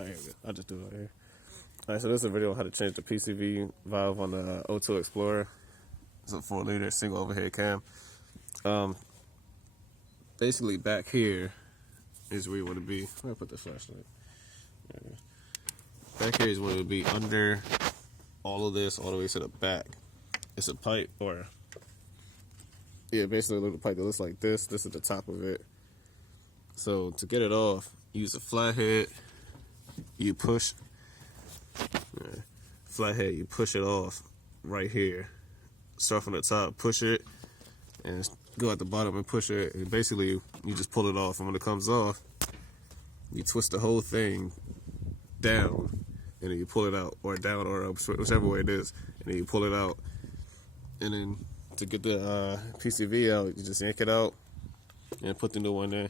Oh, here we go. I'll just do it right here. All right, so this is a video on how to change the PCV valve on the Ford Explorer. It's a 4-liter single overhead cam. Basically, back here is where you want to be. I'm gonna put the flashlight. Back here is where it would be under all of this, all the way to the back. It's a pipe, or basically a little pipe that looks like this. This is the top of it. So to get it off, use a flathead. You push. Flathead, you push it off right here. Start from the top, push it, and go at the bottom and push it. And basically, you just pull it off. And when it comes off, you twist the whole thing down, and then you pull it out, or down, or up, whichever way it is. And then you pull it out. And then to get the PCV out, you just yank it out and put the new one in.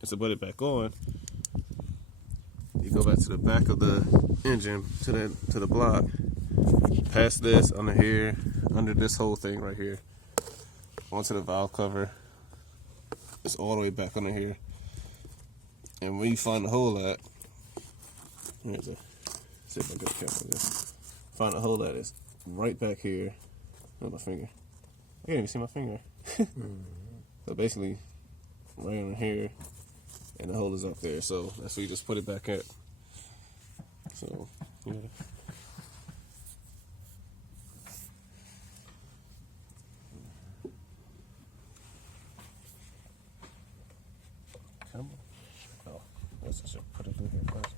And to put it back on, you go back to the back of the engine, to the block, past this, under here, under this whole thing right here, onto the valve cover. It's all the way back under here. And when you find the hole at, see if I get the camera there. Find the hole at is right back here. With my finger. I can't even see my finger. So basically, right in here, and the hole is up there. So that's where you just put it back at. So, yeah. Come on. Oh, I guess I should put it in here first.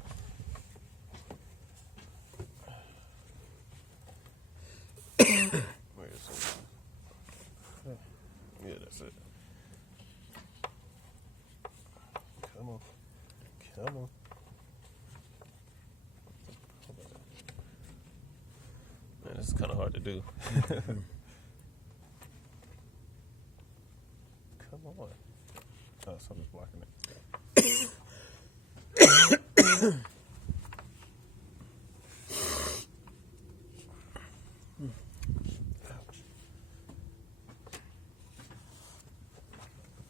Where is it? Yeah, that's it. Come on. Come on. Man, this is kind of hard to do. Come on. Oh, something's blocking it. Ouch.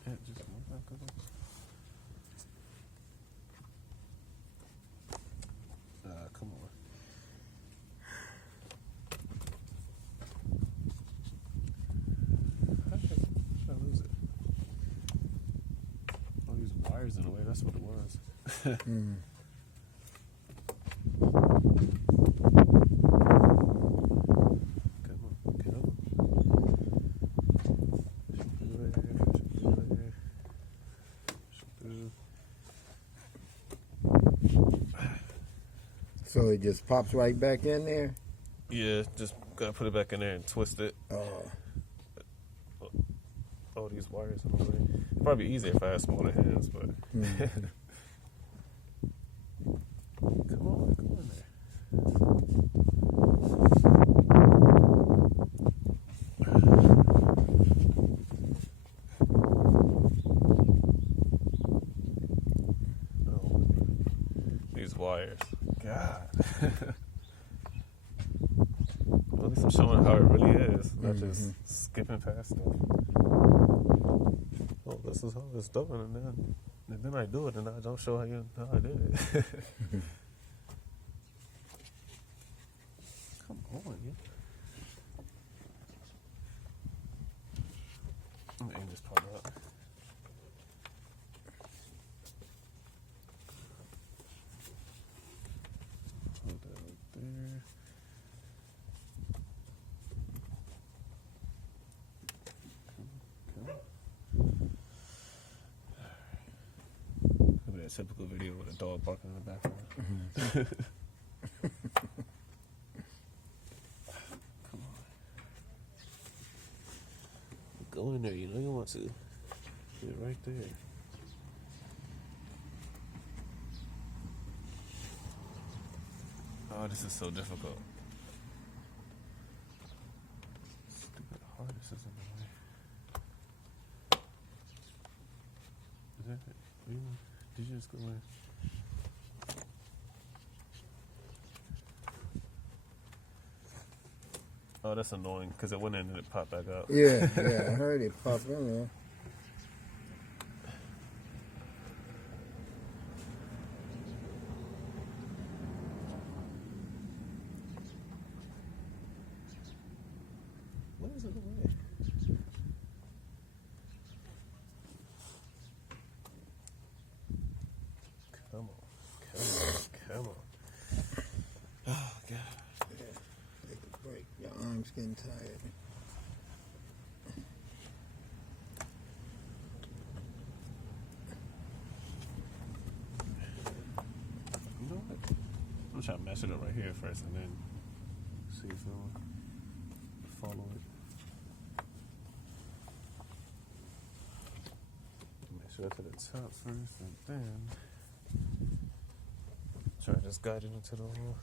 Yeah, just move back over. Come on. How did I lose it? All these wires in the way, that's what it was. So it just pops right back in there? Yeah, just gotta put it back in there and twist it. Oh, these wires in the way. It'd probably be easier if I had smaller hands, but. Come on there. Oh, these wires. God. At least I'm showing how it really is, not just skipping past it. Oh, this is how it's done, and then I do it, and I don't show how I did it. Come on, yeah. Let me aim this part up. Hold that right there. Could be that typical video with a dog barking in the background. Come on. Go in there, you know you want to. Get it right there. Oh, this is so difficult. Stupid harness is in the way. Is that it? Did you just go in? Oh, that's annoying because it went in and it popped back out. Yeah, I heard it pop in there. Come on. Come on. Oh, God. Yeah. Take a break. Your arm's getting tired. You know what? I'm trying to mess it up right here first and then see if it'll follow it. Make sure to the top first and then try to just guide it into the hole.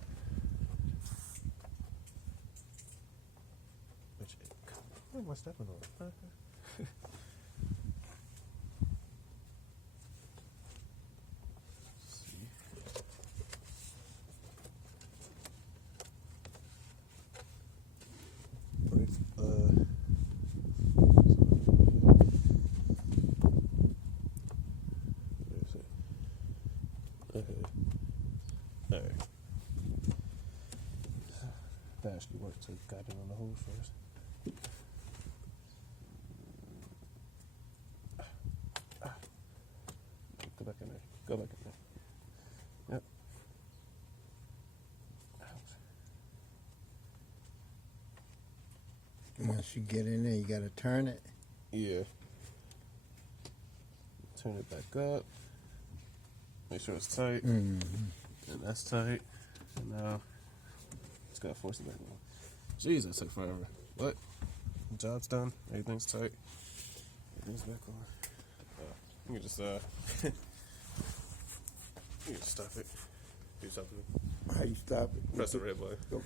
Which, what am I stepping on? See. Alright. That actually worked to guide it on the hole first. Go back in there. Go back in there. Yep. Once you get in there, you gotta turn it. Yeah. Turn it back up. Make sure it's tight. Mm-hmm. And that's tight. And now just gotta force it back on. Jeez, that took forever. But the job's done. Everything's tight. Everything's back on. You can just you can stop it. Do something. How you stop it? Press the red button. Okay.